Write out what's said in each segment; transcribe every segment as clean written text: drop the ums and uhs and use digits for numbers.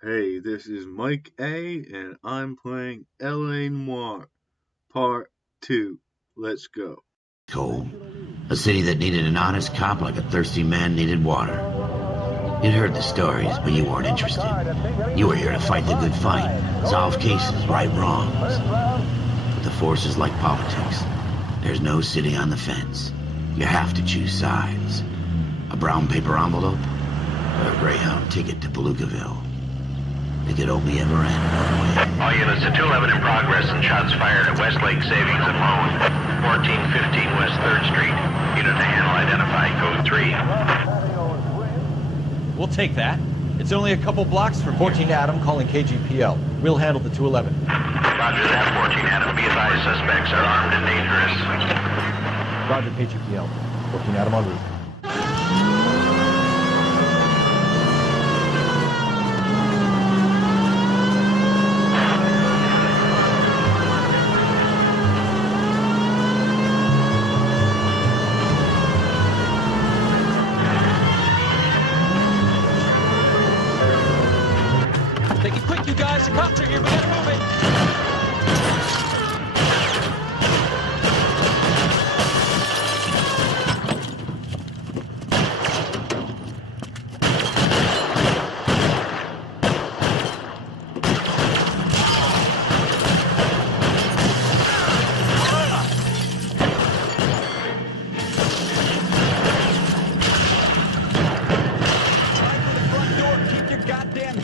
Hey, this is Mike A, and I'm playing L.A. Noire, Part 2. Let's go. Cole, a city that needed an honest cop like a thirsty man needed water. You'd heard the stories, but you weren't interested. You were here to fight the good fight, solve cases, right wrongs. But the force is like politics. There's no sitting on the fence. You have to choose sides. A brown paper envelope, or a Greyhound ticket to Palookaville. It could only ever end one way. All units to 211 in progress and shots fired at Westlake Savings and Loan, 1415 West 3rd Street. Unit to handle identified, code 3. We'll take that. It's only a couple blocks from 14 Adam calling KGPL. We'll handle the 211. Roger that, 14 Adam. Be advised, suspects are armed and dangerous. Roger, KGPL. 14 Adam en route. Take it quick, you guys. The cops are here. We gotta move it.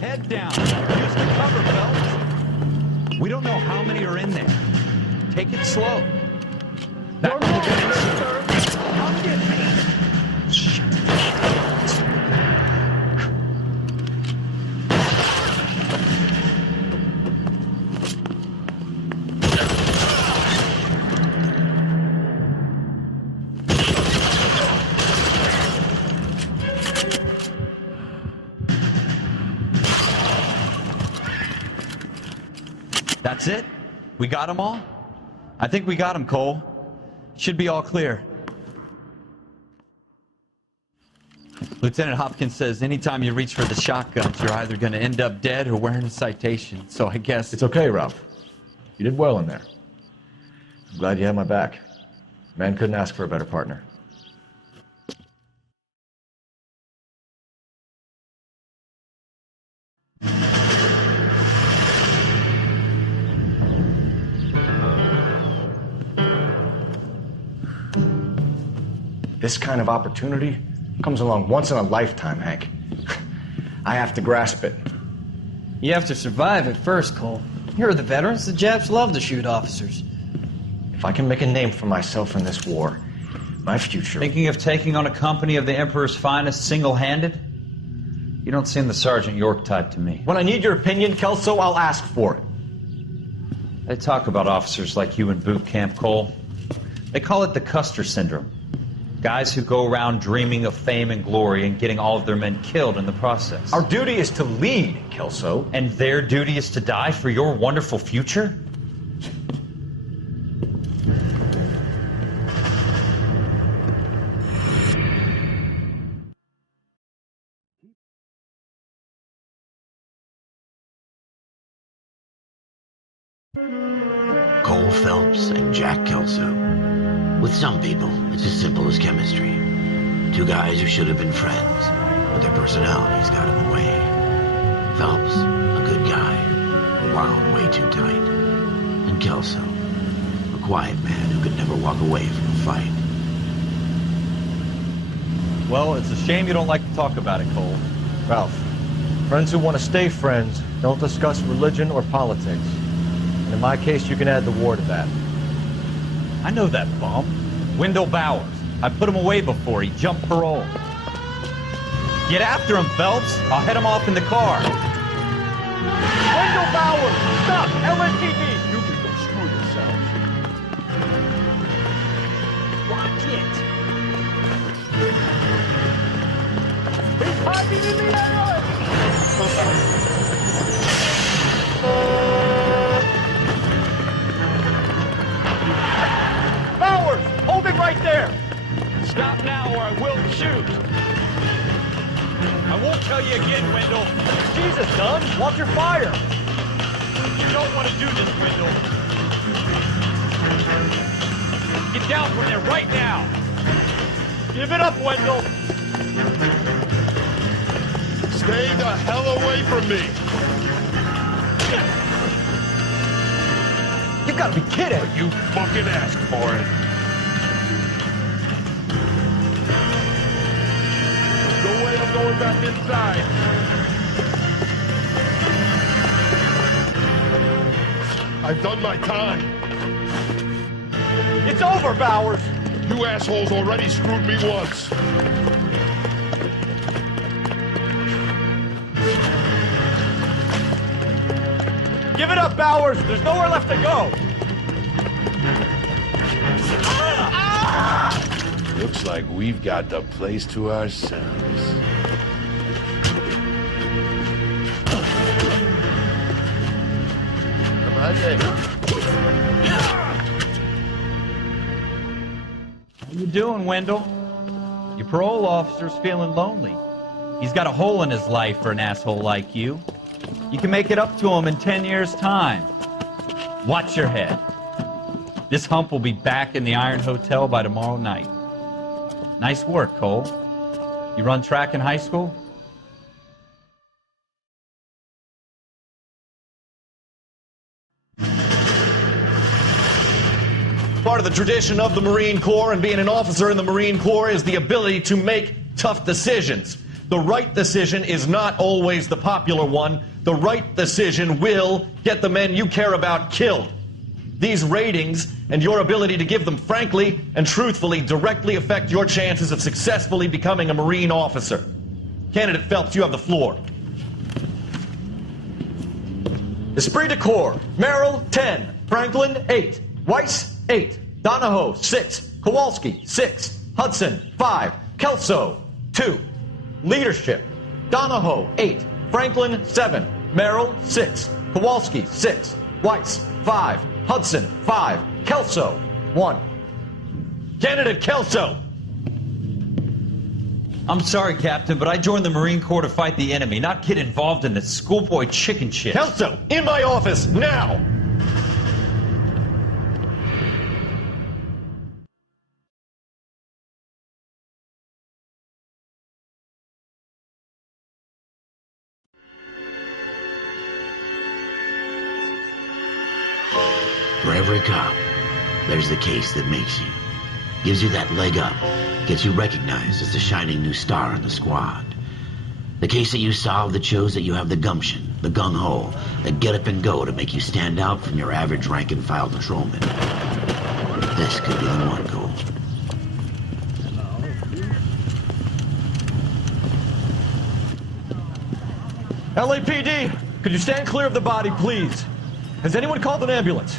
Head down. Use the cover, fellas. We don't know how many are in there. Take it slow. That Come get me. Shit. That's it? We got them all? I think we got them, Cole. Should be all clear. Lieutenant Hopkins says anytime you reach for the shotguns, you're either going to end up dead or wearing a citation. So I guess... It's okay, Ralph. You did well in there. I'm glad you had my back. Man couldn't ask for a better partner. This kind of opportunity comes along once in a lifetime, Hank. I have to grasp it. You have to survive it first, Cole. Here are the veterans. The Japs love to shoot officers. If I can make a name for myself in this war, my future... Thinking of taking on a company of the Emperor's finest single-handed? You don't seem the Sergeant York type to me. When I need your opinion, Kelso, I'll ask for it. They talk about officers like you in boot camp, Cole. They call it the Custer Syndrome. Guys who go around dreaming of fame and glory and getting all of their men killed in the process. Our duty is to lead, Kelso. And their duty is to die for your wonderful future? Cole Phelps and Jack Kelso. With some people, it's as simple as chemistry. Two guys who should have been friends, but their personalities got in the way. Phelps, a good guy, wound way too tight. And Kelso, a quiet man who could never walk away from a fight. Well, it's a shame you don't like to talk about it, Cole. Ralph, friends who want to stay friends don't discuss religion or politics. And in my case, you can add the war to that. I know that bum. Wendell Bowers. I put him away before he jumped parole. Get after him, Phelps. I'll head him off in the car. Wendell Bowers! Stop! LSPD! You can go screw yourselves. Watch it! He's hiding in the alley! Bowers! Hold it right there! Stop now or I will shoot. I won't tell you again, Wendell. Jesus, Doug. Gun, watch your fire! You don't want to do this, Wendell. Get down from there right now. Give it up, Wendell! Stay the hell away from me! You gotta be kidding! You fucking asked for it. No way I'm going back inside. I've done my time. It's over, Bowers! You assholes already screwed me once. Give it up, Bowers! There's nowhere left to go! Looks like we've got the place to ourselves. Come on, Dave. How you doing, Wendell? Your parole officer's feeling lonely. He's got a hole in his life for an asshole like you. You can make it up to him in 10 years' time. Watch your head. This hump will be back in the Iron Hotel by tomorrow night. Nice work, Cole. You run track in high school? Part of the tradition of the Marine Corps and being an officer in the Marine Corps is the ability to make tough decisions. The right decision is not always the popular one. The right decision will get the men you care about killed. These ratings and your ability to give them frankly and truthfully directly affect your chances of successfully becoming a Marine officer. Candidate Phelps, you have the floor. Esprit de Corps, Merrill, 10. Franklin, 8. Weiss, 8. Donahoe, 6. Kowalski, 6. Hudson, 5. Kelso, 2. Leadership, Donahoe, 8. Franklin, 7. Merrill, 6. Kowalski, 6. Weiss, 5. Hudson, 5. Kelso, 1. Candidate Kelso. I'm sorry, Captain, but I joined the Marine Corps to fight the enemy, not get involved in this schoolboy chicken shit. Kelso, in my office, now! For every cop, there's the case that makes you. Gives you that leg up. Gets you recognized as the shining new star in the squad. The case that you solve that shows that you have the gumption, the gung-ho, the get up and go to make you stand out from your average rank-and-file patrolman. This could be the one, Cole. LAPD, could you stand clear of the body, please? Has anyone called an ambulance?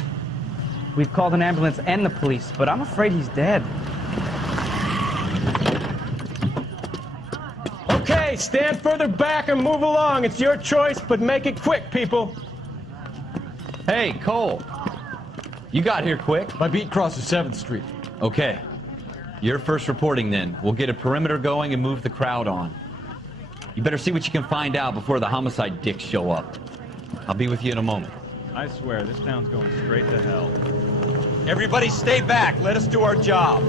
We've called an ambulance and the police, but I'm afraid he's dead. Okay, stand further back and move along. It's your choice, but make it quick, people. Hey, Cole. You got here quick. My beat crosses 7th Street. Okay. You're first reporting then. We'll get a perimeter going and move the crowd on. You better see what you can find out before the homicide dicks show up. I'll be with you in a moment. I swear, this town's going straight to hell. Everybody stay back. Let us do our job.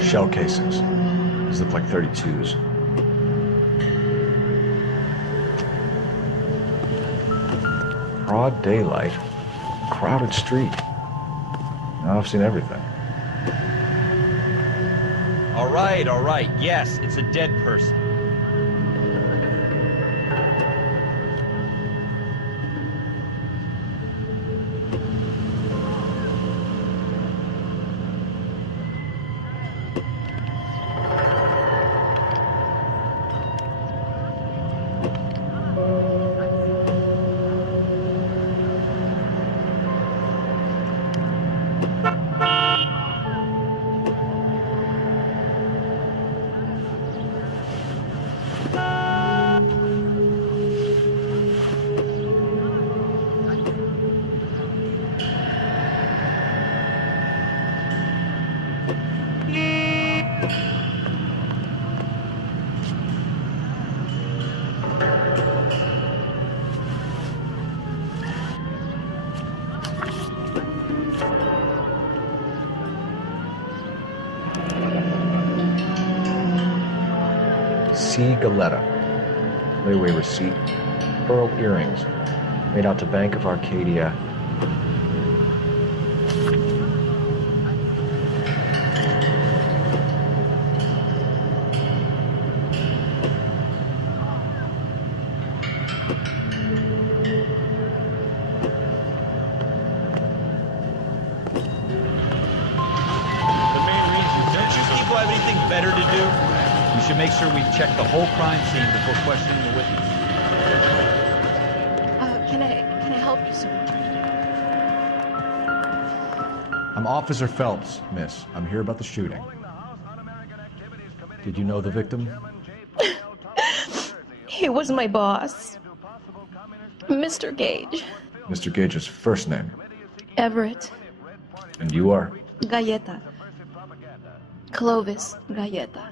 Shell casings. These look like 32s. Broad daylight. Crowded street. Now I've seen everything. All right. Yes, it's a dead person. C. Galetta. Layaway receipt. Pearl earrings. Made out to Bank of Arcadia. Better to do? We should make sure we check the whole crime scene before questioning the witness. Can I help you, sir? I'm Officer Phelps, miss. I'm here about the shooting. Did you know the victim? He was my boss, Mr. Gage. Mr. Gage's first name. Everett. And you are? Galleta. Clovis Galleta.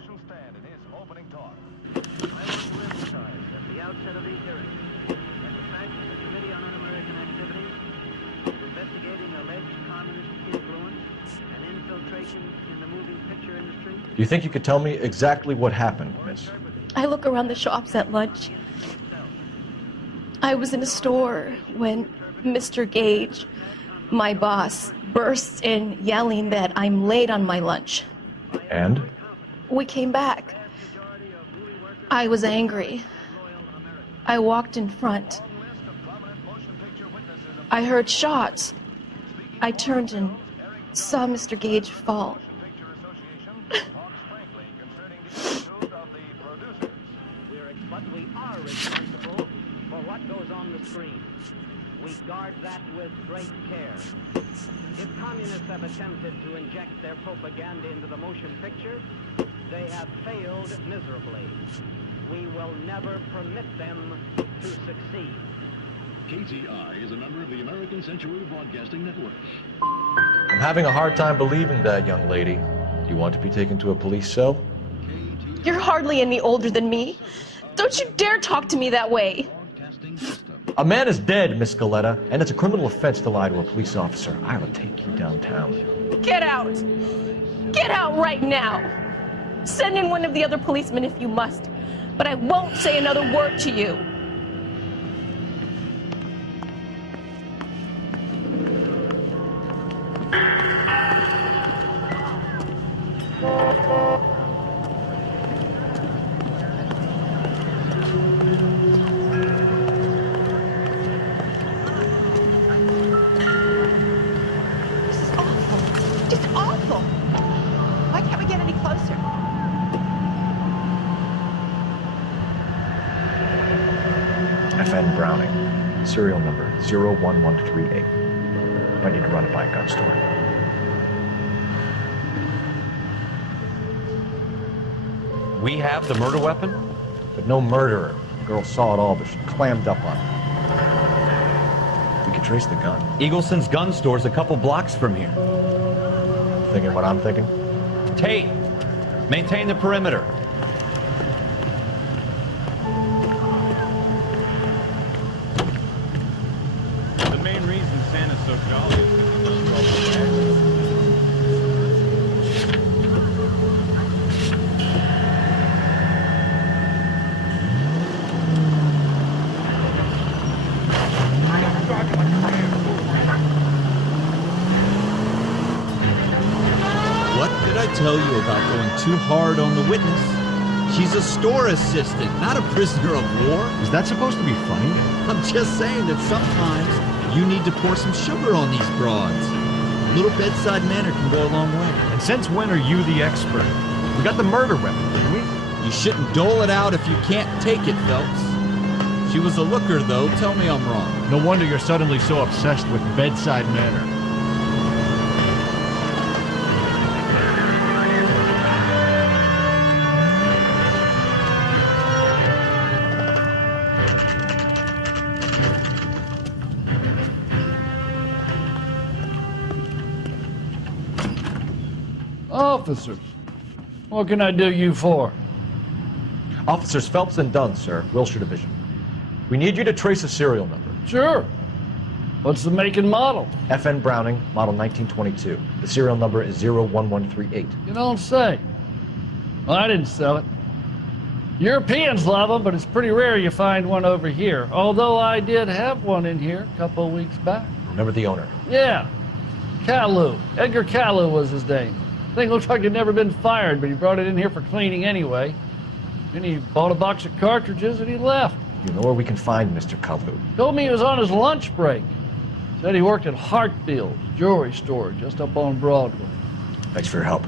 Do you think you could tell me exactly what happened, miss? I look around the shops at lunch. I was in a store when Mr. Gage, my boss, bursts in yelling that I'm late on my lunch. And? We came back. I was angry. I walked in front. I heard shots. I turned and saw Mr. Gage fall. But we are responsible for what goes on the screen. We guard that with great care. If communists have attempted to inject their propaganda into the motion picture, they have failed miserably. We will never permit them to succeed. KTI is a member of the American Century Broadcasting Network. I'm having a hard time believing that, young lady. Do you want to be taken to a police cell? You're hardly any older than me. Don't you dare talk to me that way. A man is dead, Miss Galetta, and it's a criminal offense to lie to a police officer. I will take you downtown. Get out! Get out right now! Send in one of the other policemen if you must, but I won't say another word to you. FN Browning, serial number 01138. Might need to run it by a gun store. We have the murder weapon? But no murderer. The girl saw it all, but she clammed up on it. We could trace the gun. Eagleson's gun store's a couple blocks from here. Thinking what I'm thinking? Tate, maintain the perimeter. The main reason Santa's so jolly is because he loves What did I tell you about going too hard on the witness? She's a store assistant, not a prisoner of war. Is that supposed to be funny? I'm just saying that sometimes you need to pour some sugar on these broads. A little bedside manner can go a long way. And since when are you the expert? We got the murder weapon, didn't we? You shouldn't dole it out if you can't take it, Phelps. She was a looker, though. Tell me I'm wrong. No wonder you're suddenly so obsessed with bedside manner. Officers, what can I do you for? Officers Phelps and Dunn, sir, Wilshire Division. We need you to trace a serial number. Sure. What's the make and model? FN Browning, model 1922. The serial number is 01138. You don't say. Well, I didn't sell it. Europeans love them, but it's pretty rare you find one over here. Although I did have one in here a couple of weeks back. Remember the owner? Yeah, Kalu. Edgar Kalu was his name. Thing looked like he'd never been fired, but he brought it in here for cleaning anyway. Then he bought a box of cartridges and he left. You know where we can find Mr. Kalu? Told me he was on his lunch break. Said he worked at Hartfield's jewelry store just up on Broadway. Thanks for your help.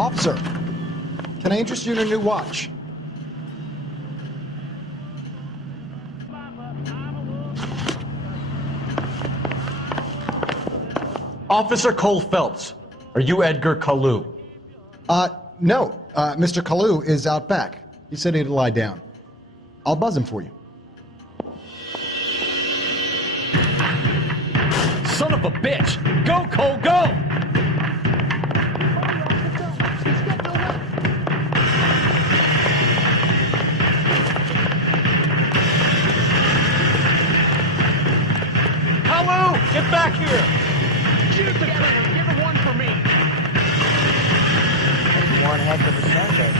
Officer, can I interest you in a new watch? Officer Cole Phelps, are you Edgar Kalu? No. Mr. Kalu is out back. He said he'd lie down. I'll buzz him for you. Son of a bitch! Go, Cole, go! Kalu, get back here! Shoot together and give him one for me! One heck of a Sunday.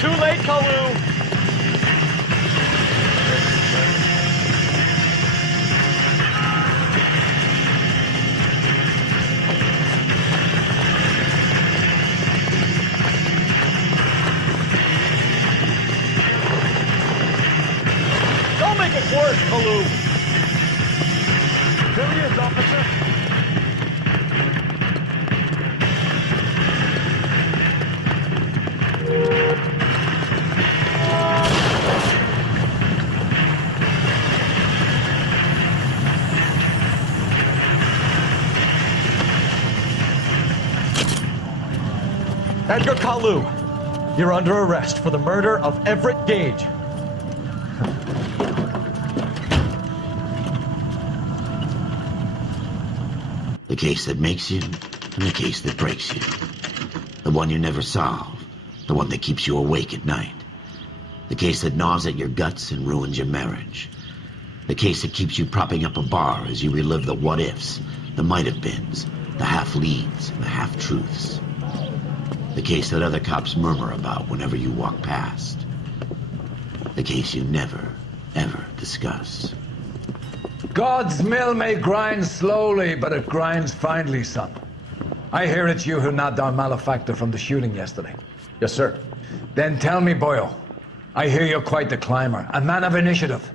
Too late, Kalu! Don't make it worse, Kalu! Here he is, officer. Edgar Kalu, you're under arrest for the murder of Everett Gage. The case that makes you, and the case that breaks you. The one you never solve, the one that keeps you awake at night. The case that gnaws at your guts and ruins your marriage. The case that keeps you propping up a bar as you relive the what-ifs, the might-have-beens, the half-leads, and the half-truths. The case that other cops murmur about whenever you walk past. The case you never, ever discuss. God's mill may grind slowly, but it grinds finely, son. I hear it's you who nabbed our malefactor from the shooting yesterday. Yes, sir. Then tell me, Boyle, I hear you're quite the climber, a man of initiative.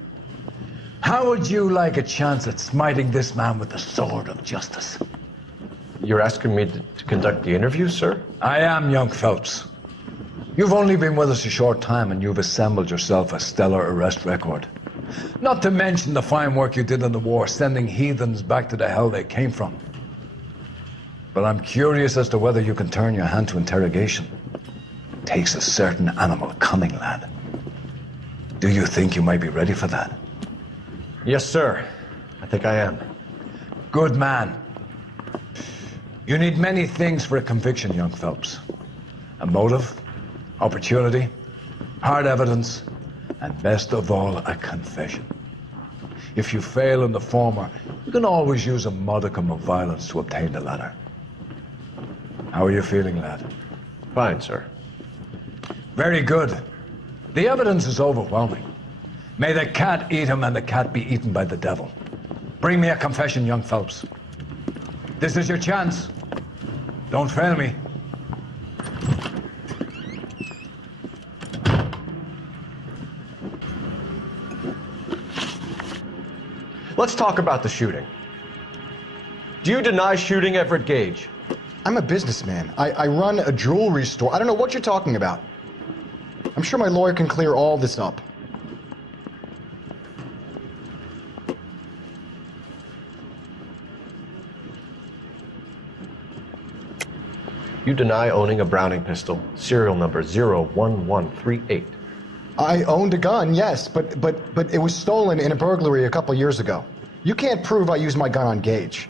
How would you like a chance at smiting this man with the sword of justice? You're asking me to conduct the interview, sir? I am, young Phelps. You've only been with us a short time and you've assembled yourself a stellar arrest record. Not to mention the fine work you did in the war, sending heathens back to the hell they came from. But I'm curious as to whether you can turn your hand to interrogation. It takes a certain animal cunning, lad. Do you think you might be ready for that? Yes, sir. I think I am. Good man. You need many things for a conviction, young Phelps. A motive, opportunity, hard evidence, and best of all, a confession. If you fail in the former, you can always use a modicum of violence to obtain the latter. How are you feeling, lad? Fine, sir. Very good. The evidence is overwhelming. May the cat eat him and the cat be eaten by the devil. Bring me a confession, young Phelps. This is your chance. Don't fail me. Let's talk about the shooting. Do you deny shooting Everett Gage? I'm a businessman. I run a jewelry store. I don't know what you're talking about. I'm sure my lawyer can clear all this up. You deny owning a Browning pistol, serial number 01138. I owned a gun, yes, but it was stolen in a burglary a couple years ago. You can't prove I used my gun on Gage.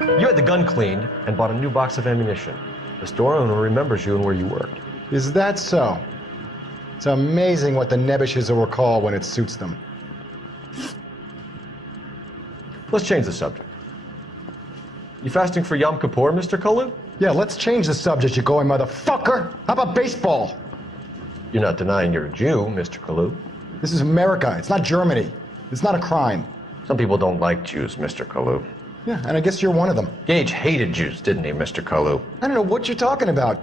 You had the gun cleaned and bought a new box of ammunition. The store owner remembers you and where you worked. Is that so? It's amazing what the Nebbishes will recall when it suits them. Let's change the subject. You fasting for Yom Kippur, Mr. Kalu? Yeah, let's change the subject, you going motherfucker. How about baseball? You're not denying you're a Jew, Mr. Kalu. This is America. It's not Germany. It's not a crime. Some people don't like Jews, Mr. Kalu. Yeah, and I guess you're one of them. Gage hated Jews, didn't he, Mr. Kalu? I don't know what you're talking about.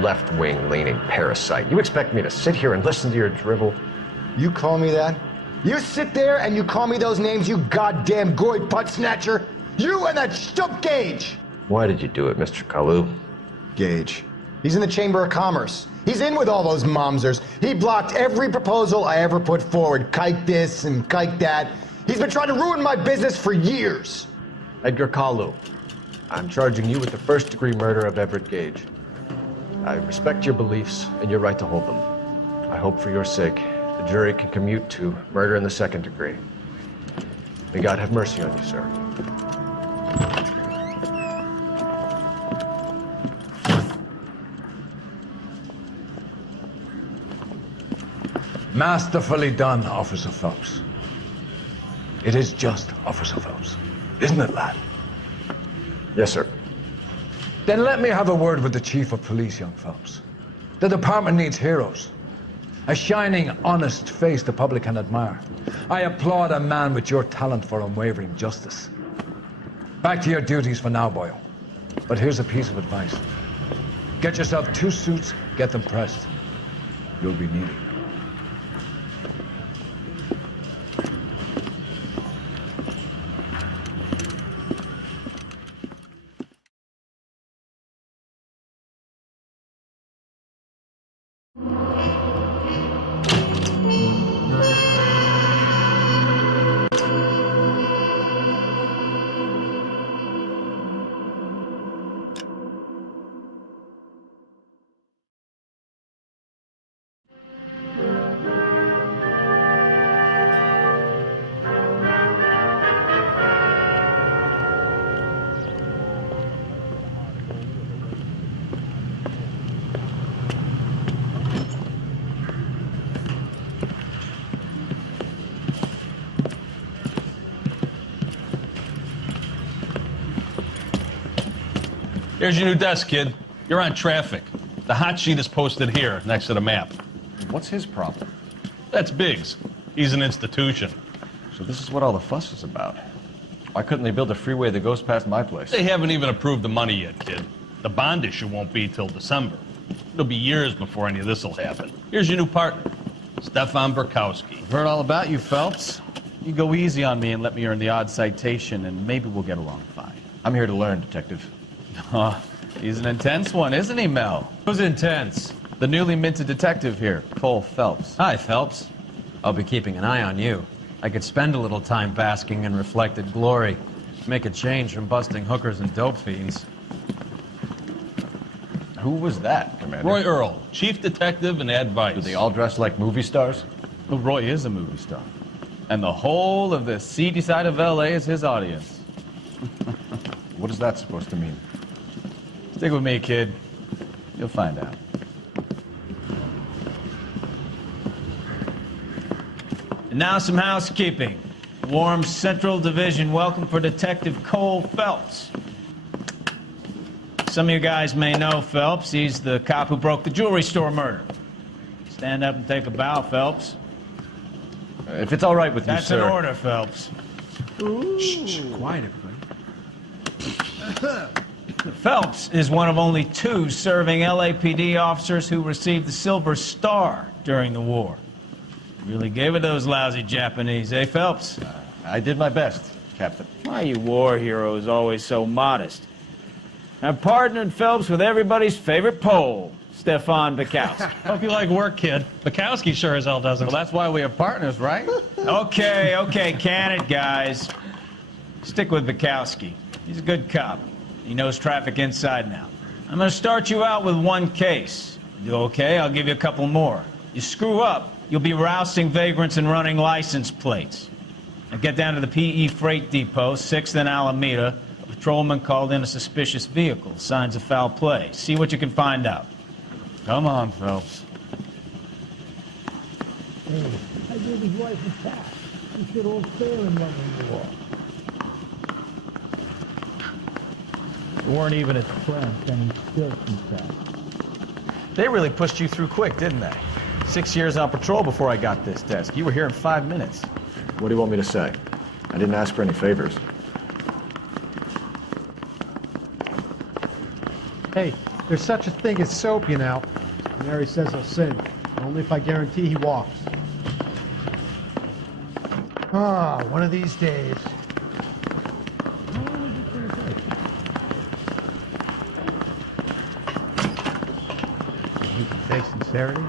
Left-wing leaning parasite. You expect me to sit here and listen to your drivel? You call me that? You sit there and you call me those names, you goddamn goy putt snatcher? You and that stump Gage! Why did you do it, Mr. Kalu? Gage. He's in the Chamber of Commerce. He's in with all those momsers. He blocked every proposal I ever put forward. Kike this and kike that. He's been trying to ruin my business for years. Edgar Kalu, I'm charging you with the first-degree murder of Everett Gage. I respect your beliefs and your right to hold them. I hope for your sake the jury can commute to murder in the second degree. May God have mercy on you, sir. Masterfully done, Officer Phelps. It is just, Officer Phelps. Isn't it, lad? Yes, sir. Then let me have a word with the Chief of Police, young Phelps. The department needs heroes. A shining, honest face the public can admire. I applaud a man with your talent for unwavering justice. Back to your duties for now, Boyle. But here's a piece of advice. Get yourself 2 suits, get them pressed. You'll be needed. Here's your new desk, kid. You're on traffic. The hot sheet is posted here, next to the map. What's his problem? That's Biggs. He's an institution. So this is what all the fuss is about. Why couldn't they build a freeway that goes past my place? They haven't even approved the money yet, kid. The bond issue won't be till December. It'll be years before any of this will happen. Here's your new partner, Stefan Burkowski. I've heard all about you, Phelps. You go easy on me and let me earn the odd citation, and maybe we'll get along fine. I'm here to learn, Detective. Oh, he's an intense one, isn't he, Mel? Who's intense? The newly minted detective here, Cole Phelps. Hi, Phelps. I'll be keeping an eye on you. I could spend a little time basking in reflected glory. Make a change from busting hookers and dope fiends. Who was that, Commander? Roy Earl, chief detective and advice. Do they all dress like movie stars? Well, Roy is a movie star. And the whole of the seedy side of L.A. is his audience. What is that supposed to mean? Stick with me, kid. You'll find out. And now some housekeeping. Warm Central Division, welcome for Detective Cole Phelps. Some of you guys may know Phelps. He's the cop who broke the jewelry store murder. Stand up and take a bow, Phelps. If it's all right with you, That's sir. an order, Phelps. Shh, quiet, everybody. Phelps is one of only 2 serving LAPD officers who received the Silver Star during the war. Really gave it those lousy Japanese, eh, Phelps? I did my best, Captain. Why you war heroes always so modest? I've partnered Phelps with everybody's favorite Pole, Stefan Bukowski. Hope you like work, kid. Bukowski sure as hell doesn't. Well, that's why we have partners, right? Okay, can it, guys. Stick with Bukowski. He's a good cop. He knows traffic inside and out. I'm going to start you out with 1 case. You do okay, I'll give you a couple more. You screw up, you'll be rousting vagrants and running license plates. Now get down to the PE Freight Depot, 6th and Alameda. A patrolman called in a suspicious vehicle. Signs of foul play. See what you can find out. Come on, Phelps. Hey, I gave his wife a tap. We should all fail in love in the war. You weren't even his friend, and he still himself. They really pushed you through quick, didn't they? 6 years on patrol before I got this desk. You were here in 5 minutes. What do you want me to say? I didn't ask for any favors. Hey, there's such a thing as soap, you know. Mary says he'll sing. Only if I guarantee he walks. Ah, one of these days. How long is this going to take? You can fake sincerity?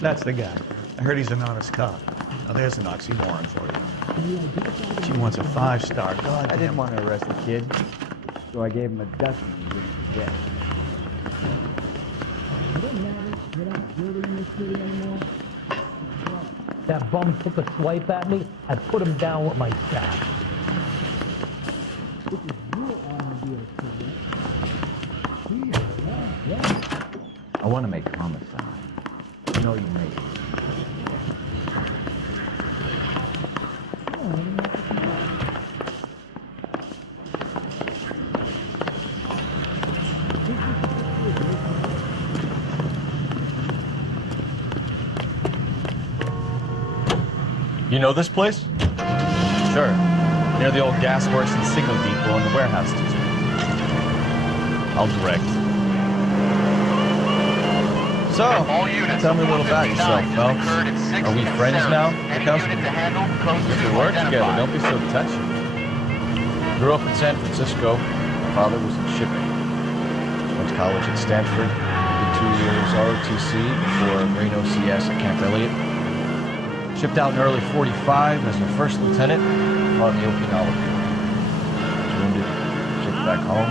That's the guy. I heard he's an honest cop. Now there's an oxymoron for you. She wants a 5-star. God, I didn't want to arrest the kid, so I gave him a dozen and didn't forget. You don't matter. You're not dirty in this city anymore. That bum took a swipe at me. I put him down with my staff. This is your automobile, kid. Yeah. I want to make homicide. You know you made it. You know this place? Sure. Near the old gas works and signal depot and the warehouse district. I'll direct. So, tell me a little about yourself, Phelps. Are we friends now, Bukowski? We could work together, don't be so touchy. Grew up in San Francisco. My father was in shipping. Went to college at Stanford. Did 2 years ROTC before Marine OCS at Camp Elliott. Shipped out in early 45 as a first lieutenant, fought in the Okinawa War. Was wounded, shipped back home.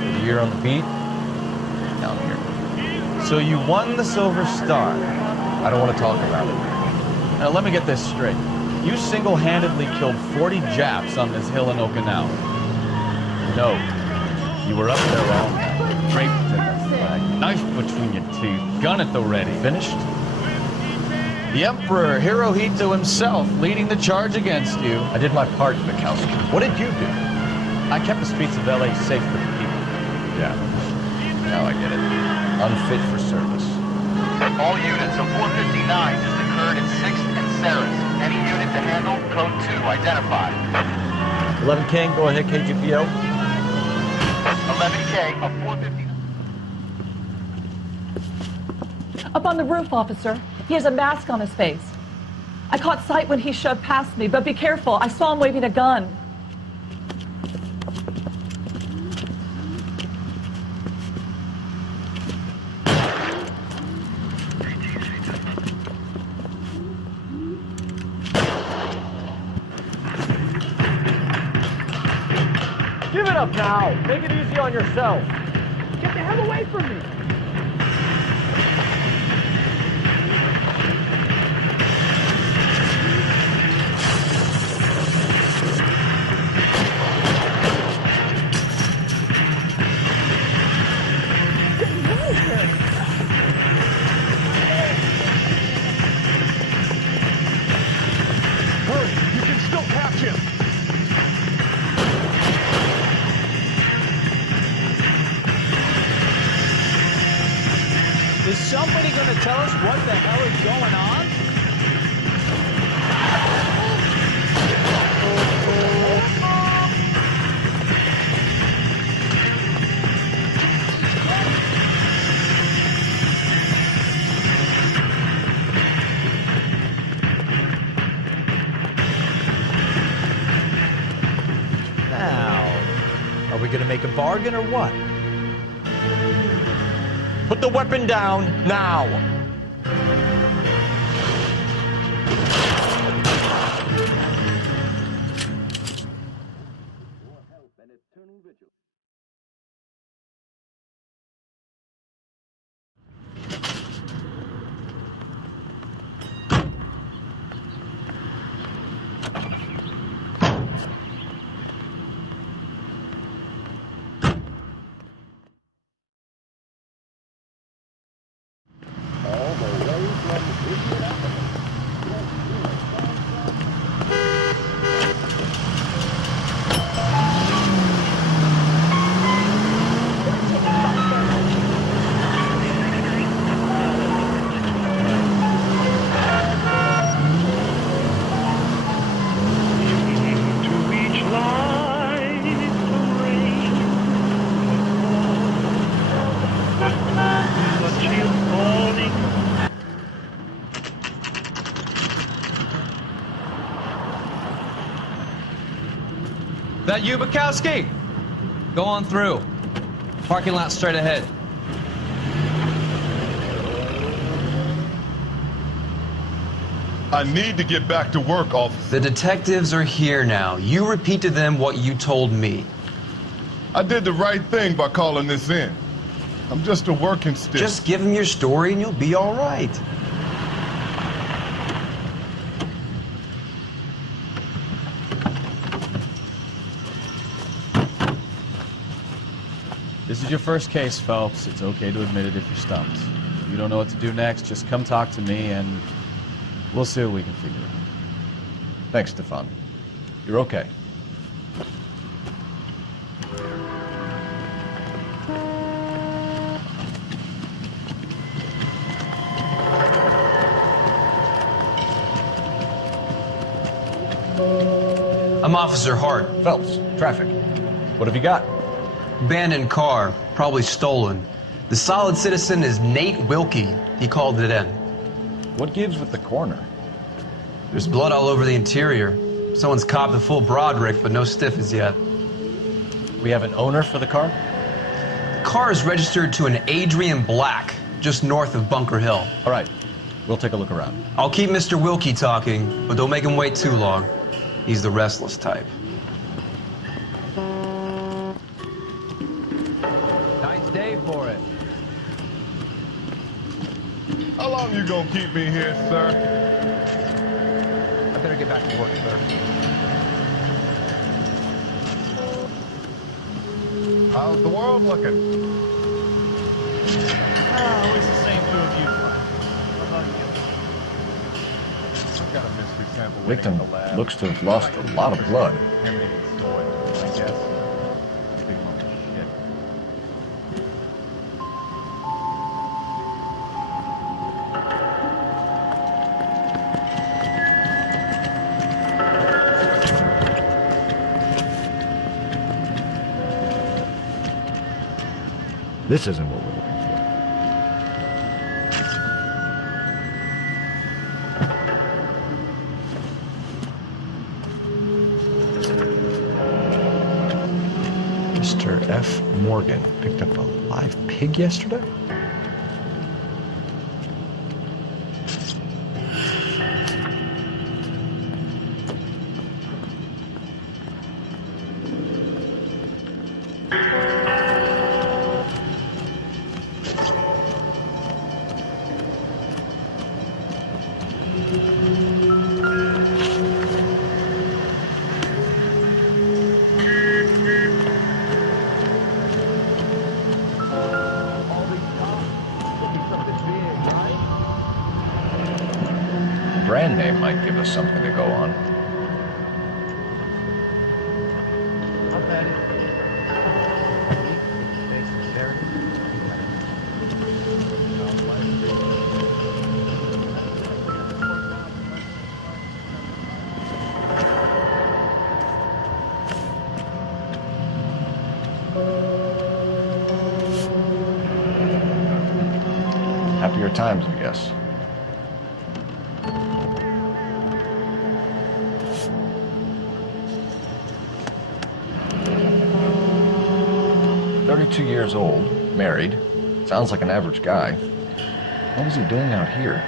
Did a year on the beat, down here. So you won the Silver Star. I don't want to talk about it. Now let me get this straight. You single-handedly killed 40 Japs on this hill in Okinawa. No, you were up there all night, draped in the flag, knife between your teeth, gun at the ready. Finished? The Emperor Hirohito himself leading the charge against you. I did my part, Bukowski. What did you do? I kept the streets of LA safe for the people. Yeah, now I get it. Unfit for service. All units of 459 just occurred at 6th and Sarah's. Any unit to handle, code 2, identified. 11 King, go ahead, KGPO. 11K of 459. Up on the roof, officer. He has a mask on his face. I caught sight when he shoved past me, but be careful. I saw him waving a gun. Give it up now. Take it easy on yourself. Get the hell away from me. tell us what the hell is going on? Now, are we gonna make a bargain or what? Put the weapon down now. That you, Bukowski? Go on through. Parking lot straight ahead. I need to get back to work, officer. The detectives are here now. You repeat to them what you told me. I did the right thing by calling this in. I'm just a working stick. Just give them your story and you'll be all right. This is your first case, Phelps. It's okay to admit it if you're stumped. If you don't know what to do next, just come talk to me and we'll see what we can figure out. Thanks, Stefan. You're okay. I'm Officer Hart. Phelps, traffic. What have you got? Abandoned car, probably stolen. The solid citizen is Nate Wilkie. He called it in. What gives with the coroner? There's blood all over the interior. Someone's copped a full Broderick, but no stiff as yet. We have an owner for the car? The car is registered to an Adrian Black, just north of Bunker Hill. All right, we'll take a look around. I'll keep Mr. Wilkie talking, but don't make him wait too long. He's the restless type. Nice day for it. How long you gonna keep me here, sir? I better get back to work, sir. How's the world looking? Always the same two of you. I've got a mystery sample. Victim looks to have lost a lot of blood. I guess. This isn't what we're looking for. Mr. F. Morgan picked up a live pig yesterday? Brand name might give us something to go on. Easier times, I guess. $32 years old, married. Sounds like an average guy. What was he doing out here?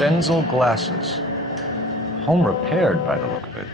Stenzel glasses. Home repaired by the look of it.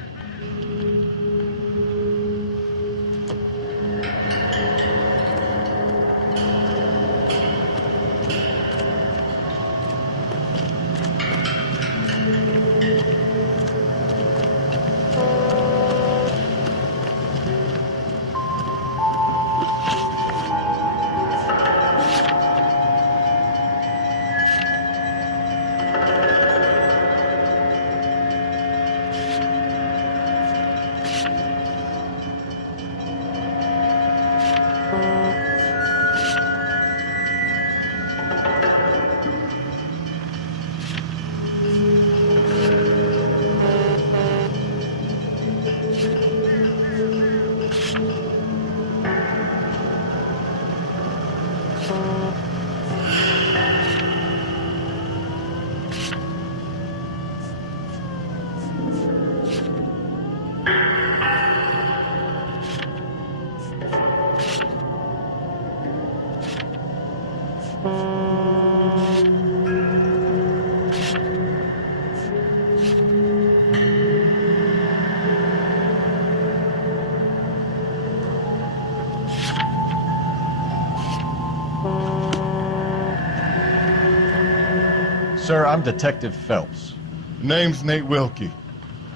Sir, I'm Detective Phelps. Name's Nate Wilkie.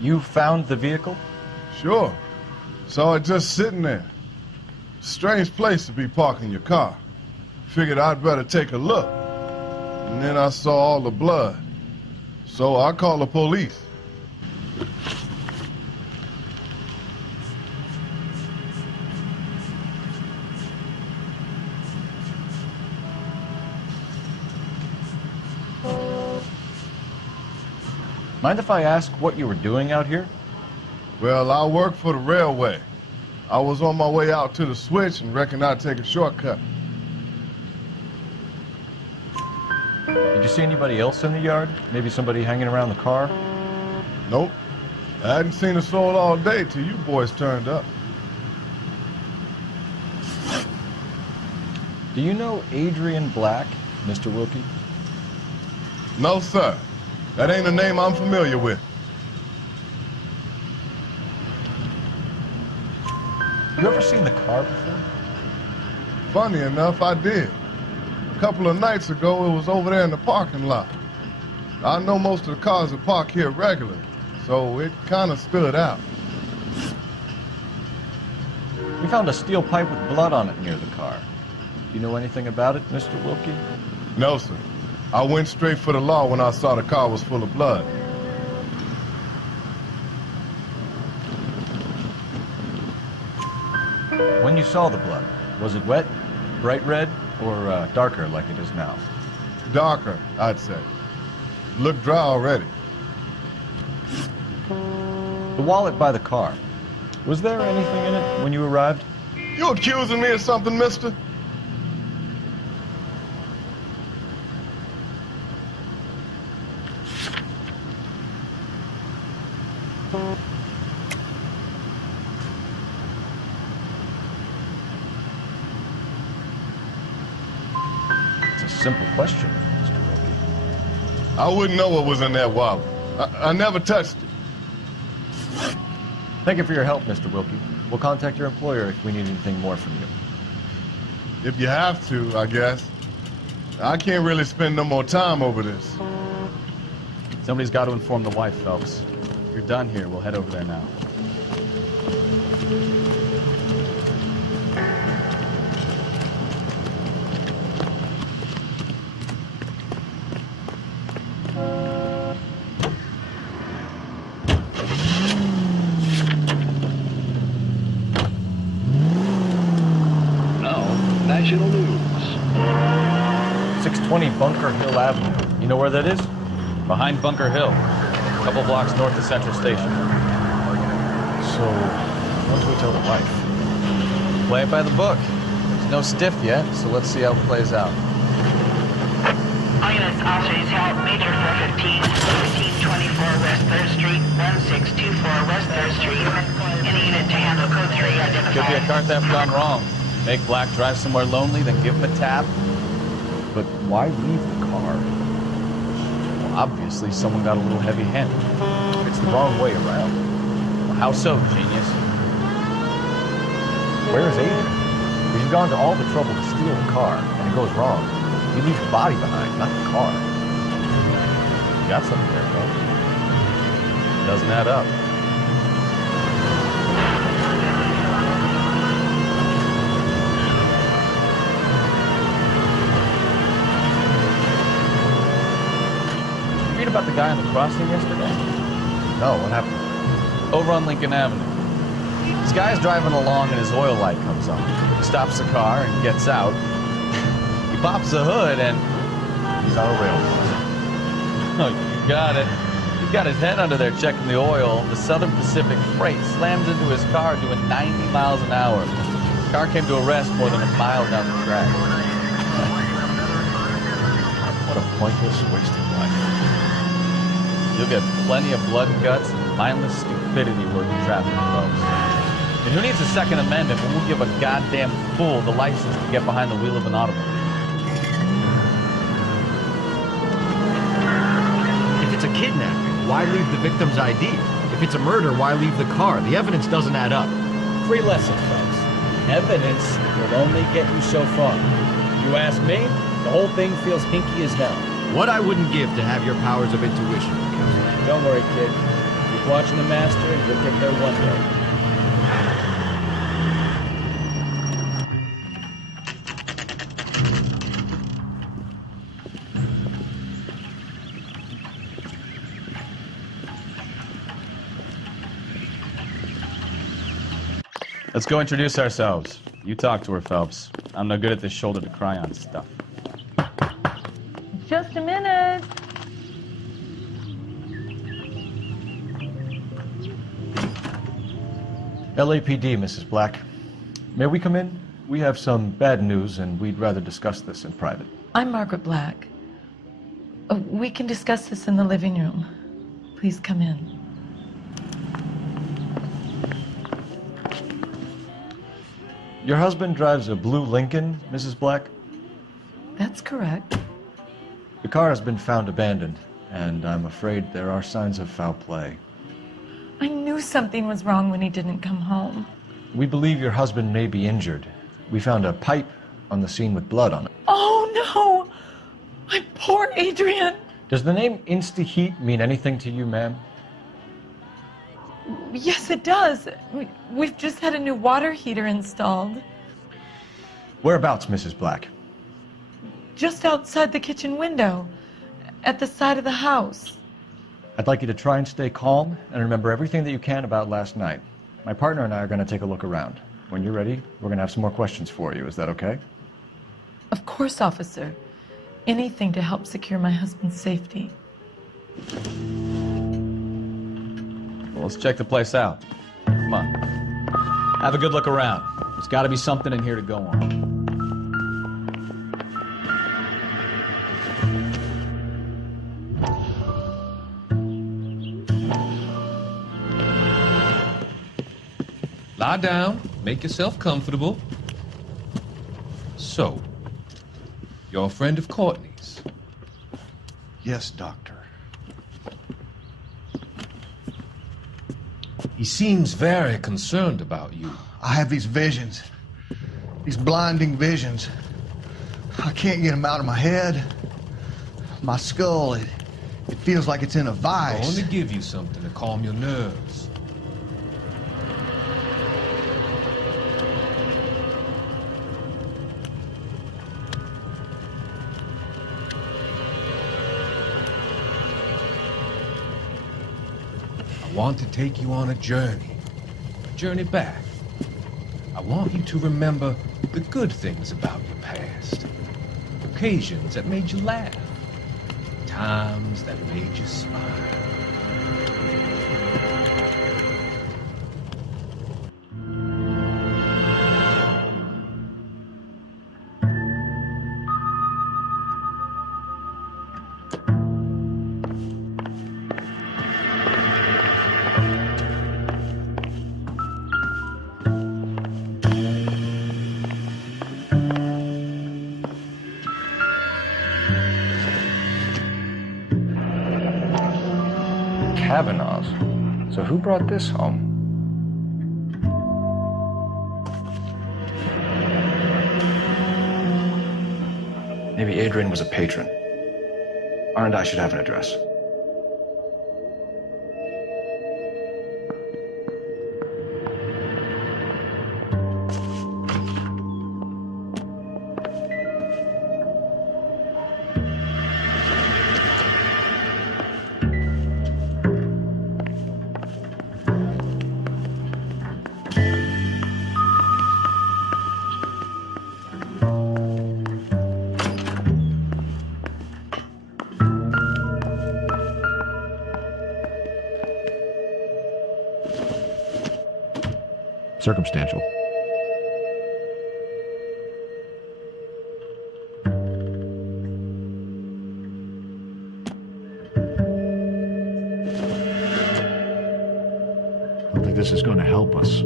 You found the vehicle? Sure. Saw it just sitting there. Strange place to be parking your car. Figured I'd better take a look. And then I saw all the blood. So I called the police. Mind if I ask what you were doing out here? Well, I work for the railway. I was on my way out to the switch and reckoned I'd take a shortcut. Did you see anybody else in the yard? Maybe somebody hanging around the car? Nope. I hadn't seen a soul all day till you boys turned up. Do you know Adrian Black, Mr. Wilkie? No, sir. That ain't a name I'm familiar with. You ever seen the car before? Funny enough, I did. A couple of nights ago, it was over there in the parking lot. I know most of the cars that park here regularly, so it kind of stood out. We found a steel pipe with blood on it near the car. Do you know anything about it, Mr. Wilkie? No, sir. I went straight for the law when I saw the car was full of blood. When you saw the blood, was it wet, bright red, or darker like it is now? Darker, I'd say. Looked dry already. The wallet by the car. Was there anything in it when you arrived? You accusing me of something, mister? It's a simple question, Mr. Wilkie. I wouldn't know what was in that wallet. I never touched it. Thank you for your help, Mr. Wilkie. We'll contact your employer if we need anything more from you. If you have to, I guess. I can't really spend no more time over this. Somebody's got to inform the wife, Phelps. If you're done here, we'll head over there now. National News. 620 Bunker Hill Avenue. You know where that is? Behind Bunker Hill, a couple blocks north of Central Station. So, what do we tell the wife? Play it by the book. There's no stiff yet, so let's see how it plays out. All units, officers help. Major 415, 1524 West 3rd Street, 1624 West 3rd Street. Any unit to handle code 3 identified. Could be a car theft gone wrong. Make Black drive somewhere lonely, then give him a tap. But why leave the car? Well, obviously, someone got a little heavy-handed. It's the wrong way around. Well, how so, genius? Where is Adrian? We've gone to all the trouble to steal the car, and it goes wrong. You leave the body behind, not the car. You got something there, folks. Doesn't add up. Read about the guy on the crossing yesterday? No, what happened? Over on Lincoln Avenue. This guy's driving along and his oil light comes on. He stops the car and gets out. He pops the hood and he's on a railroad. Oh, you got it. He's got his head under there checking the oil. The Southern Pacific Freight slams into his car doing 90 miles an hour. The car came to a rest more than a mile down the track. What a pointless, wasted life. You'll get plenty of blood and guts and mindless stupidity working traffic, folks. And who needs a Second Amendment when we'll give a goddamn fool the license to get behind the wheel of an automobile? If it's a kidnapping, why leave the victim's ID? If it's a murder, why leave the car? The evidence doesn't add up. Free lesson, folks. Evidence will only get you so far. You ask me, the whole thing feels hinky as hell. What I wouldn't give to have your powers of intuition. Don't worry, kid. Keep watching the master and you'll get there one day. Let's go introduce ourselves. You talk to her, Phelps. I'm no good at this shoulder to cry on stuff. Just a minute. LAPD, Mrs. Black. May we come in? We have some bad news, and we'd rather discuss this in private. I'm Margaret Black. We can discuss this in the living room. Please come in. Your husband drives a blue Lincoln, Mrs. Black? That's correct. The car has been found abandoned, and I'm afraid there are signs of foul play. I knew something was wrong when he didn't come home. We believe your husband may be injured. We found a pipe on the scene with blood on it. Oh, no! My poor Adrian! Does the name Insta-Heat mean anything to you, ma'am? Yes, it does. We've just had a new water heater installed. Whereabouts, Mrs. Black? Just outside the kitchen window, at the side of the house. I'd like you to try and stay calm and remember everything that you can about last night. My partner and I are going to take a look around. When you're ready, we're going to have some more questions for you. Is that okay? Of course, officer. Anything to help secure my husband's safety. Well, let's check the place out. Come on. Have a good look around. There's got to be something in here to go on. Lie down, make yourself comfortable. So, you're a friend of Courtney's? Yes, Doctor. He seems very concerned about you. I have these visions. These blinding visions. I can't get them out of my head. My skull, it feels like it's in a vice. I want to give you something to calm your nerves. I want to take you on a journey back. I I want you to remember the good things about your past. Occasions that made you laugh. Times that made you smile. Kavanaugh's. So who brought this home? Maybe Adrian was a patron. R&I should have an address. Circumstantial. I don't think this is going to help us.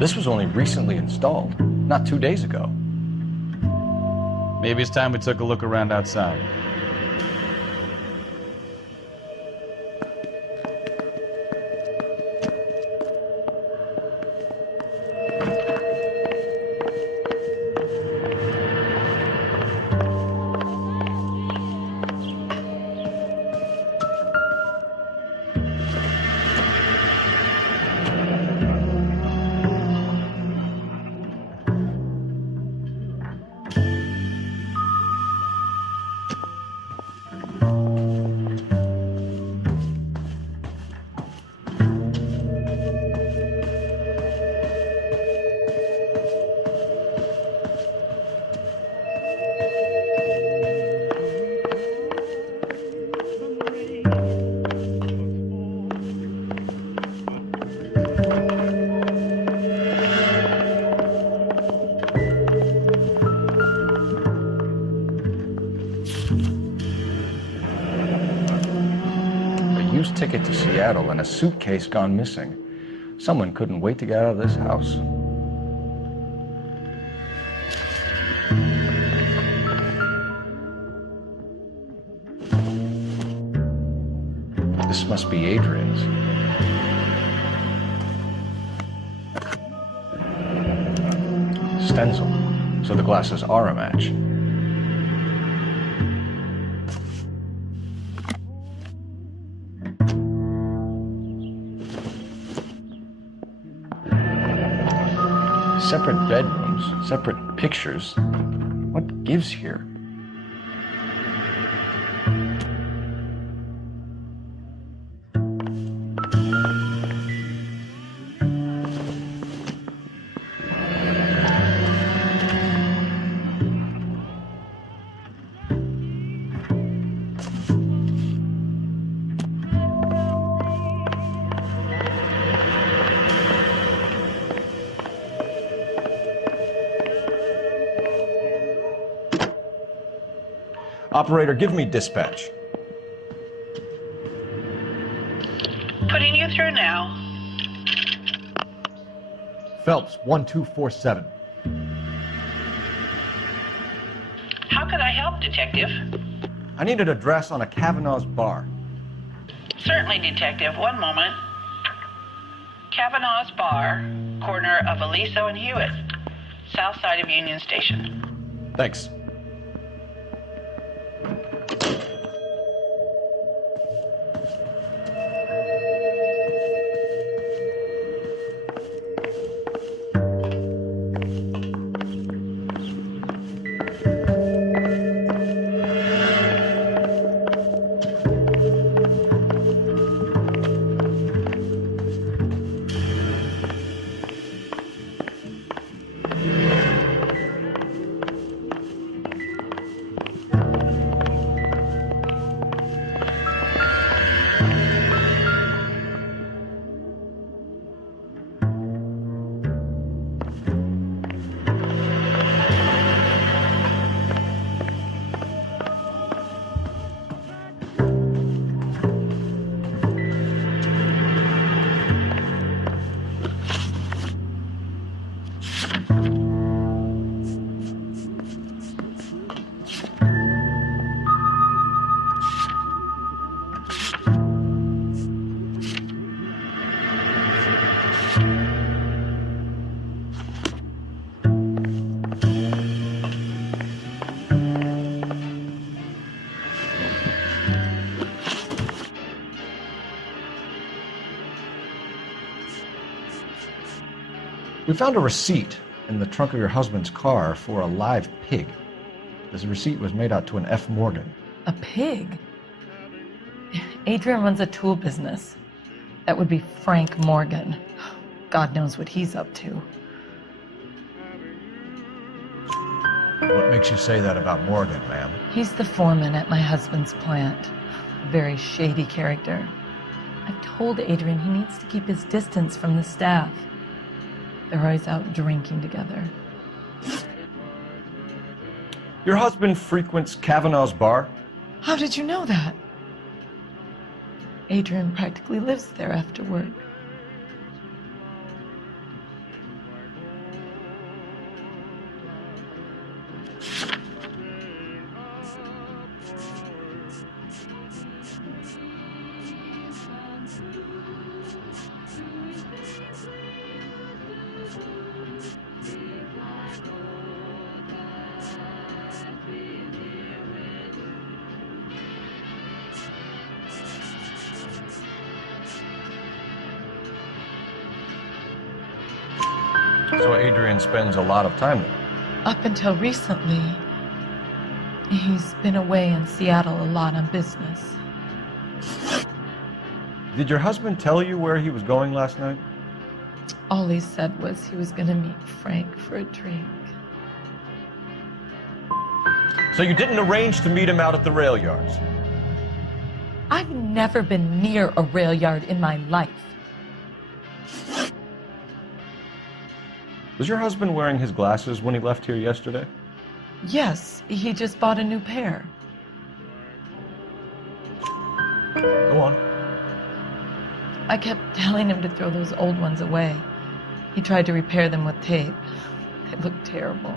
This was only recently installed, not 2 days ago. Maybe it's time we took a look around outside. Ticket to Seattle and a suitcase gone missing. Someone couldn't wait to get out of this house. This must be Adrian's. Stencil, so the glasses are a match. Separate bedrooms, separate pictures. What gives here? Operator, give me dispatch. Putting you through now. Phelps, 1247. How could I help, Detective? I need an address on a Kavanaugh's bar. Certainly, Detective. One moment. Kavanaugh's Bar, corner of Aliso and Hewitt, south side of Union Station. Thanks. We found a receipt in the trunk of your husband's car for a live pig. This receipt was made out to an F. Morgan. A pig? Adrian runs a tool business. That would be Frank Morgan. God knows what he's up to. What makes you say that about Morgan, ma'am? He's the foreman at my husband's plant. A very shady character. I've told Adrian he needs to keep his distance from the staff. They're always out drinking together. Your husband frequents Kavanaugh's bar? How did you know that? Adrian practically lives there after work. So Adrian spends a lot of time there. Up until recently, he's been away in Seattle a lot on business. Did your husband tell you where he was going last night? All he said was he was going to meet Frank for a drink. So you didn't arrange to meet him out at the rail yards? I've never been near a rail yard in my life. Was your husband wearing his glasses when he left here yesterday? Yes, he just bought a new pair. Go on. I kept telling him to throw those old ones away. He tried to repair them with tape. They looked terrible.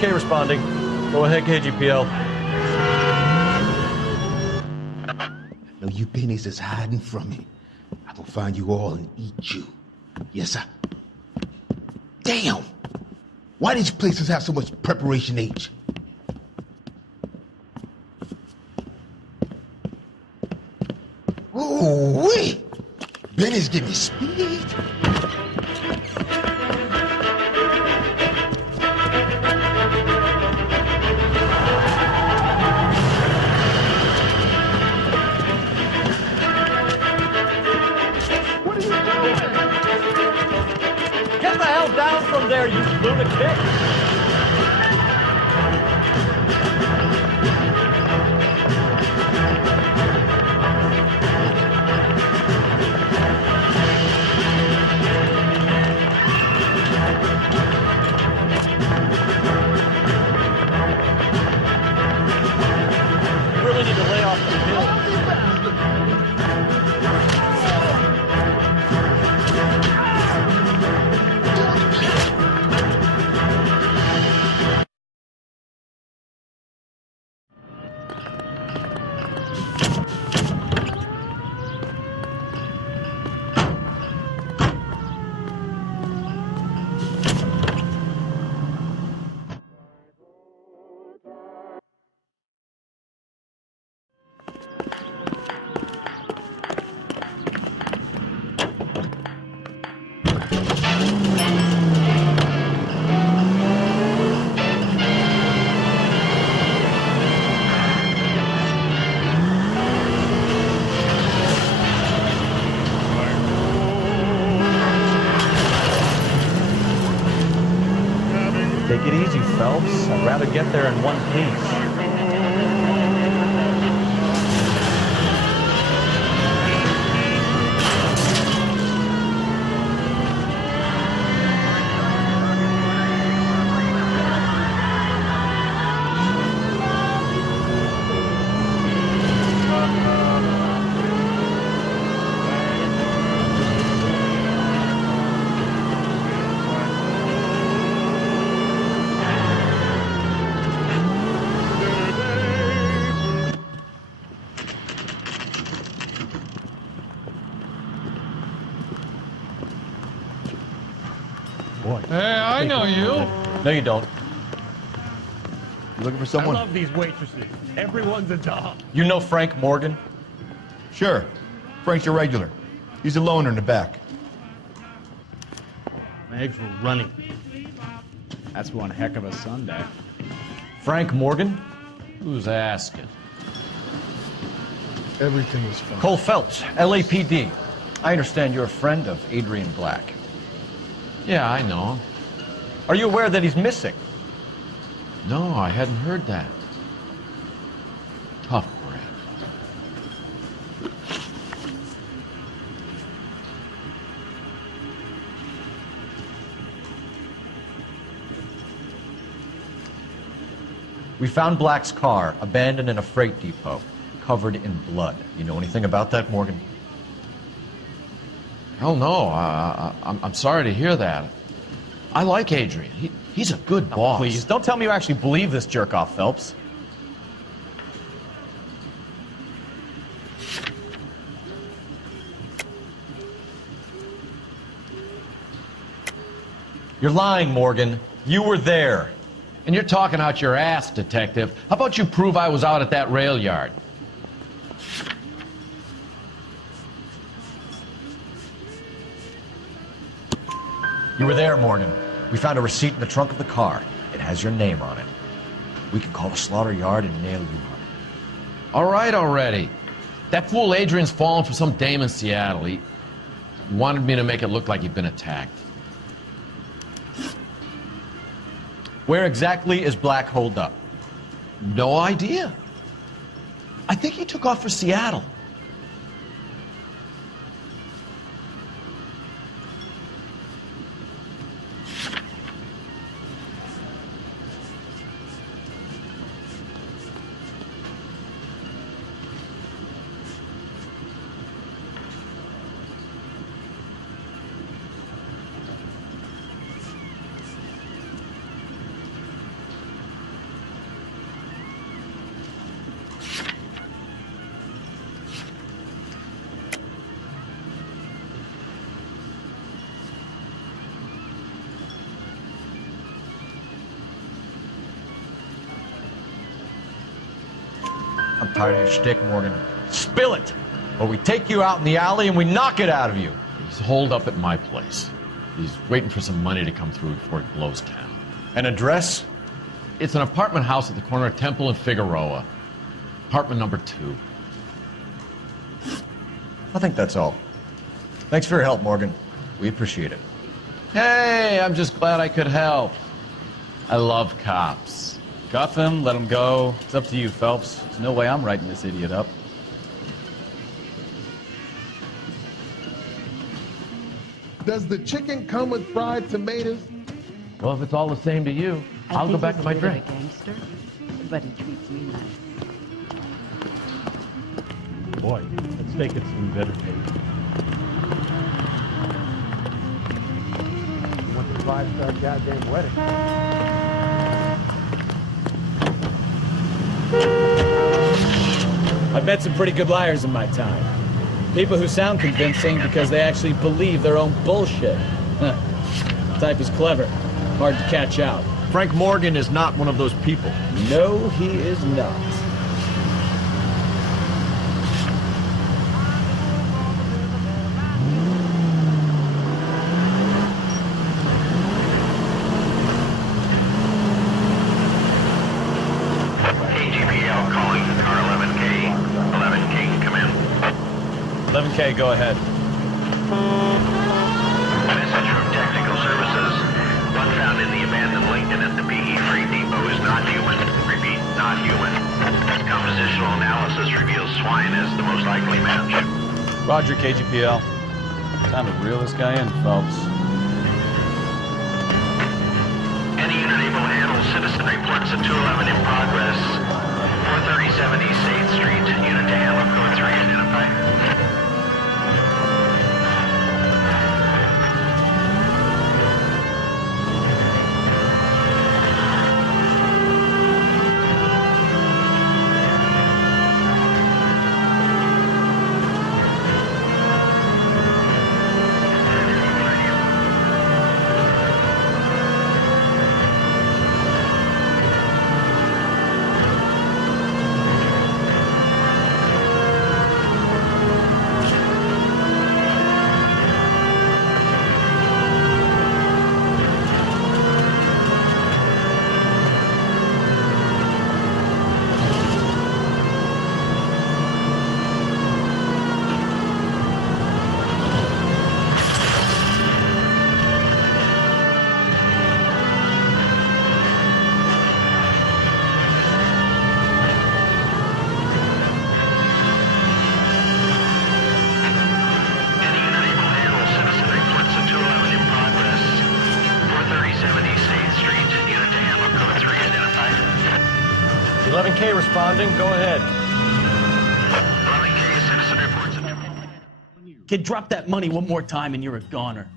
10K responding. Go ahead, KGPL. No, you pennies is hiding from me. I'm gonna find you all and eat you. Yes, sir. Damn! Why these places have so much preparation H? Ooh, wait! Benny's giving me speed. Get the hell down from there, you lunatic! You really need to lay off the hill. Take it easy, Phelps. I'd rather get there in one piece. Boy. Hey, I know you. No, you don't. You looking for someone? I love these waitresses. Everyone's a doll. You know Frank Morgan? Sure. Frank's a regular. He's a loner in the back. My eggs were running. That's one heck of a Sunday. Frank Morgan? Who's asking? Everything is fine. Cole Phelps, LAPD. I understand you're a friend of Adrian Black. Yeah, I know. Are you aware that he's missing? No, I hadn't heard that. Tough break. We found Black's car abandoned in a freight depot, covered in blood. You know anything about that, Morgan? Hell no. I'm sorry to hear that. I like Adrian. He's a good boss. Please, don't tell me you actually believe this jerk-off, Phelps. You're lying, Morgan. You were there. And you're talking out your ass, detective. How about you prove I was out at that rail yard? You were there, Morgan. We found a receipt in the trunk of the car. It has your name on it. We can call the slaughter yard and nail you on it. All right already. That fool Adrian's fallen for some dame in Seattle. He wanted me to make it look like he'd been attacked. Where exactly is Black holed up? No idea. I think he took off for Seattle. tired of your shtick, Morgan. Spill it! Or we take you out in the alley and we knock it out of you. He's holed up at my place. He's waiting for some money to come through before he blows town. An address? It's an apartment house at the corner of Temple and Figueroa. Apartment number 2. I think that's all. Thanks for your help, Morgan. We appreciate it. Hey, I'm just glad I could help. I love cops. Cuff him, let him go. It's up to you, Phelps. There's no way I'm writing this idiot up. Does the chicken come with fried tomatoes? Well, if it's all the same to you, I'll go back to my drink. I think he's a bit of a gangster, but he treats me nice. Boy, that steak gets some better taste. You want the 5-star goddamn wedding. I've met some pretty good liars in my time. People who sound convincing because they actually believe their own bullshit. The type is clever, hard to catch out. Frank Morgan is not one of those people. No, he is not. KGPL calling car 11K. 11K, come in. 11K, go ahead. Message from Technical Services. One found in the abandoned Lincoln at the PE Freight Depot is not human. Repeat, not human. Compositional analysis reveals swine as the most likely match. Roger, KGPL. Time to reel this guy in, Phelps. Any unit able to handle citizen reports at 211 in progress. 437 East 8th Street. Unit to handle code 3 identified. Citizen reports at 211 in progress. 437 East 8th Street. Unit to handle code 3 identified. 11K responding, go ahead. 11K, citizen reports at... Kid, drop that money one more time and you're a goner.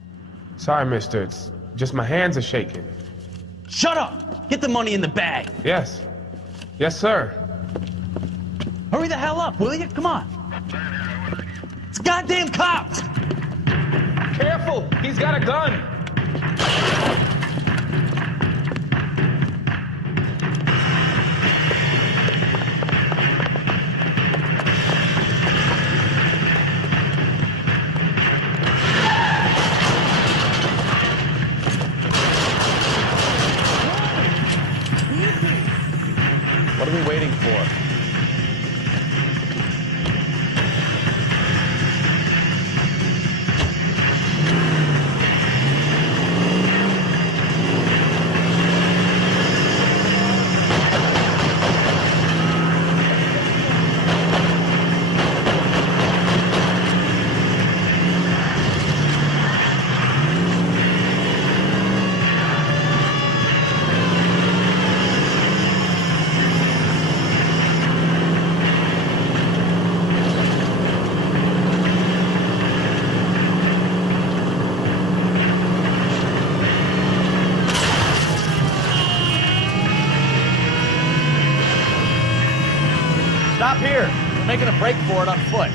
Sorry, mister. It's just my hands are shaking. Shut up! Get the money in the bag. Yes. Yes, sir. Hurry the hell up, will you? Come on. It's goddamn cops! Careful! He's got a gun! What are we waiting for? Stop here. We're making a break for it on foot.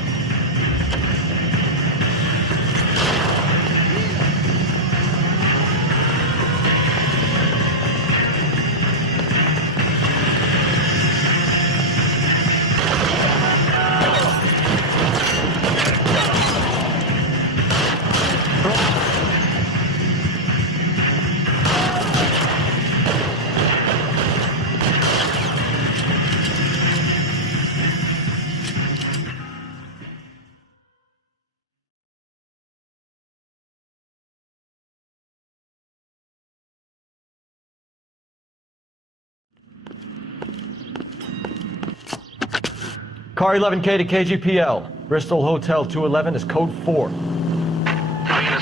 Car 11K to KGPL. Bristol Hotel 211 is code 4. Units,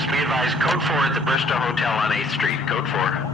be advised, code 4 at the Bristol Hotel on 8th Street. Code 4.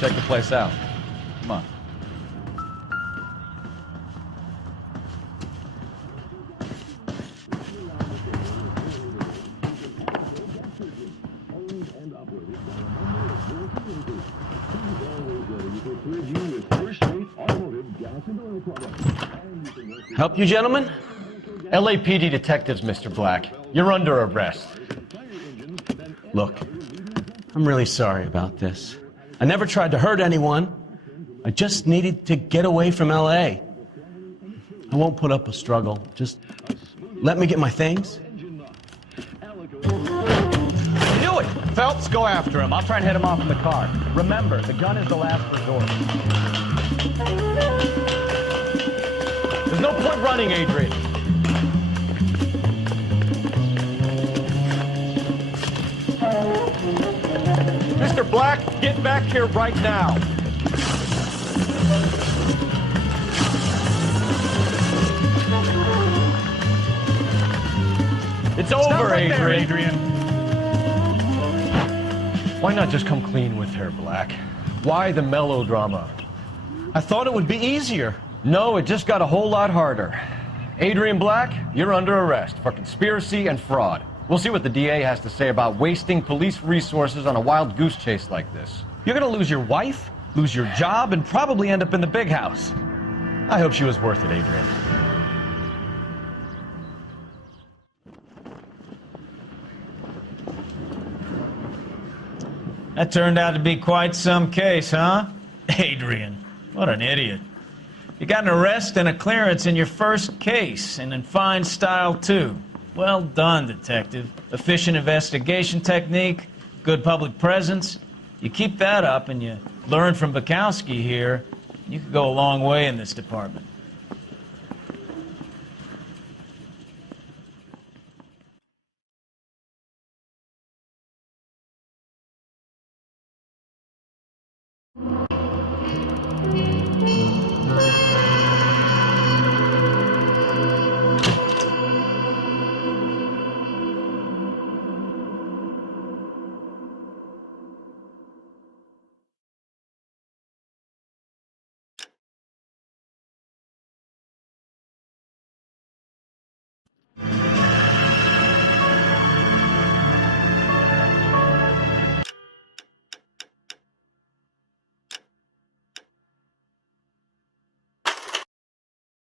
Check the place out. Come on. Help you, gentlemen? LAPD detectives, Mr. Black. You're under arrest. Look, I'm really sorry about this. I never tried to hurt anyone. I just needed to get away from LA. I won't put up a struggle. Just let me get my things. Do it! Phelps, go after him. I'll try and head him off in the car. Remember, the gun is the last resort. There's no point running, Adrian. Mr. Black, get back here right now. It's over, right there, Adrian. Why not just come clean with her, Black? Why the melodrama? I thought it would be easier. No, it just got a whole lot harder. Adrian Black, you're under arrest for conspiracy and fraud. We'll see what the DA has to say about wasting police resources on a wild goose chase like this. You're gonna lose your wife, lose your job, and probably end up in the big house. I hope she was worth it, Adrian. That turned out to be quite some case, huh? Adrian, what an idiot. You got an arrest and a clearance in your first case, and in fine style, too. Well done, detective. Efficient investigation technique, good public presence. You keep that up and you learn from Bukowski here, you could go a long way in this department.